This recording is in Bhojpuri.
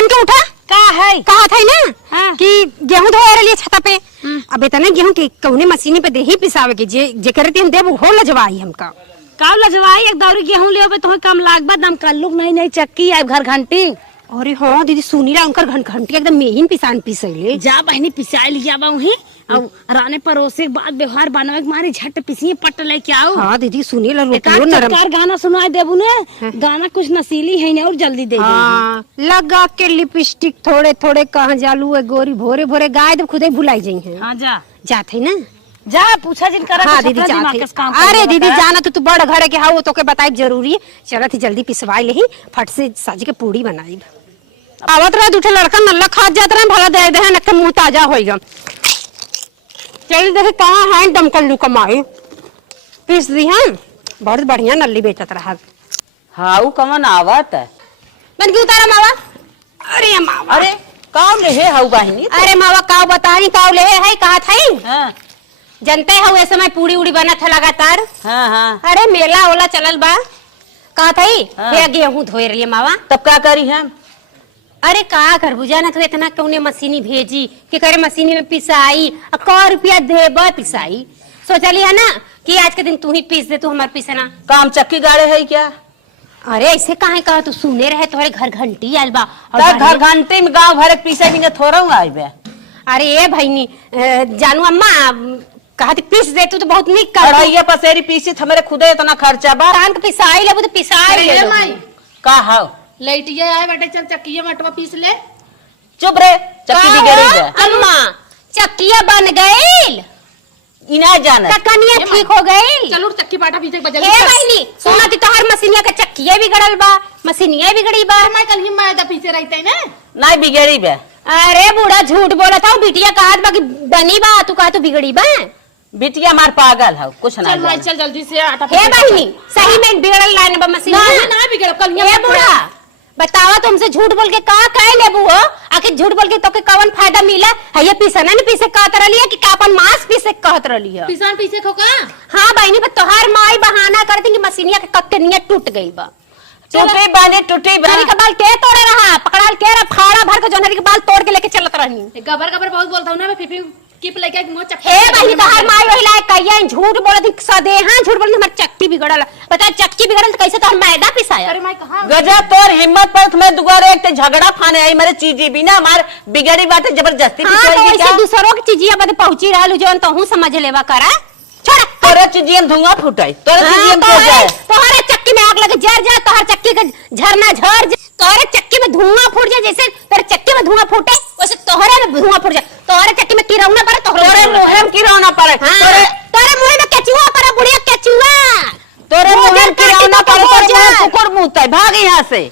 पहन के उठा। का है कहा था ना हाँ। कि गेहूं धोए रही छता पे। अब इतना गेहूं के कौने मशीनी पे देही पिसावे के जे करती हम देब हो लजवाई हमका। का लजवाई एक दौरी गेहूं लेबे तो कम लागबा दम कल्लुक नहीं चक्की आई घर घंटी। अरे हाँ दीदी सुनी ला उनकर घंटी एकदम मेहिन पिसान पिसैले। जा बहनी पिसाई लिया वही अब राने परोसे के बाद व्यवहार बनावे के मारी झट पिसी पट लेके आओ। हाँ दीदी सुनी ला एक आध चटकार गाना सुनाई देबू ने गाना कुछ नसीली है ना और जल्दी दे हाँ लगा के लिपस्टिक थोड़े थोड़े कहाँ जालू है गोरी भोरे भोरे गाय तो खुदे भुलाई जाई है। हां जा जाते ना जा पूछा जिन करा हाँ दीदी जाते। अरे दीदी जाना तो तू बड़ घर के हाँ वो तो के बताई जरूरी है। चला थी जल्दी पिसवाई ले फट से साजी के पूड़ी बनाई। आवत रहा दूठे लड़का नल्ला खा जात रहा भला दे दे नक्के मुंह ताजा होएगा। चल देखे कहाँ है दमकल्लू कमाई पीस दी है बहुत बढ़िया नल्ली बेचत रहा। हाँ कमन आवत बन के उतारा मावा। अरे मावा अरे कौन ले है बहिनी अरे मावा काव बताई काव ले है कहा था हाँ जनते हो ऐसे समय पूरी उड़ी बना था लगातार। हाँ हाँ अरे मेला ओला चलल बा कहा था हाँ। गेहूं धोए रही मावा। तब का करी हम अरे का कर बुझा ना तो इतना कौने मशीनी भेजी कि करे मशीनी में पिसाई 100 रुपया देबा पिसाई। सोचली है ना कि आज के दिन तू ही पीस दे तू हमार पीसना। काम चक्की गाड़े है क्या। अरे ऐसे काहे कहा तू सुने रहे तुम्हारे घर घंटी आयल बा और तब घर घंटे में गांव भर पीसे भी थोड़ा आई बे। अरे ए भाईनी जानू अम्मा कहा थी पीस दे तू तो बहुत निक कर कढ़ाइया पसेरी पीसी हमारे खुदे इतना खर्चा बा। कान के पिसाई लेबू तो पिसाई ले माई का हाउ लइटिया आए बेटे चल चक्कीया मटवा पीस ले। चुप रे चक्की भी गड़ी बे। अम्मा चक्किया बन गईल इना जाना कनिया ठीक हो गई। चलो चक्की पाटा पीछे बजल ए भाईनी सुना थी तोहर मशीनिया के चक्किया भी गड़ल बा मशीनिया भी गड़ी बा। मैं कल ही मैदा पीछे रहते है ना नहीं बिगड़ी बे। अरे बूढ़ा झूठ बोला था बिटिया कहा बा कि बनी बा तू कहा तू बिगड़ी बा। बिटिया मार पागल है कुछ ना चल भाई चल जल्दी से आटा हे भाईनी सही में बिगड़ल लाइन बा मशीन ना बिगड़ कल ए बूढ़ा बतावा तुमसे झूठ बोल के का काहे लेबू हो आखिर झूठ बोल के तो के कौन फायदा मिला है ये पीसना न पीसे कहत रहली है कि का अपन मांस पीसे कहत रहली है। पिसान पीछे खो का हां भाईनी बस तोहार माई बहाना कर दी कि मशीनिया के कक्के नियत टूट गई बा। टूटे बाने टूटे बा। जनरी के बाल के तोड़े रहा पकड़ाल के रा फाड़ा भर के जनरी के बाल तोड़ के लेके चलत रहनी। गबर गबर बहुत बोलता हूं ना मैं फिफी कीप लेके मुंह चक्की। हे भाई तोहार माई वही लायक कहिया झूठ बोलत ही सदे हां झूठ बोलत हमर चक्की बिगड़ल बता चक्की बिगड़ल तो कैसे तोहर मैदा पिसाया। अरे मैं कहां गजा तोर हिम्मत पर तुम्हें दुबारा एक झगड़ा फाने आई मेरे चीजी भी ना मार बिगड़ी बात जबरदस्ती हां तो ऐसे दूसरों की चीजिया बद पहुंची रहलु जवन तो हूं समझ लेवा करा छोड़ तोरे चीजियम धुआं फुटाई तोरे चीजियम के जाए तोहरे चक्की में आग लगे जर जा तोहर चक्की का झरना झर तोहरे चक्की में धुआं फूट जाए जैसे तेरे चक्की में धुआं फूटे वैसे तोहरे में धुआं फूट जाए तोहरे चक्की में किरौना पड़े तोहरे मुंह में किरौना पड़े तोरे मुंह में केचुआ पड़े बुढ़िया केचुआ तोरे मुंह में किरौना पड़े तोरे मुंह कुकुर मुंहता है भाग यहाँ से।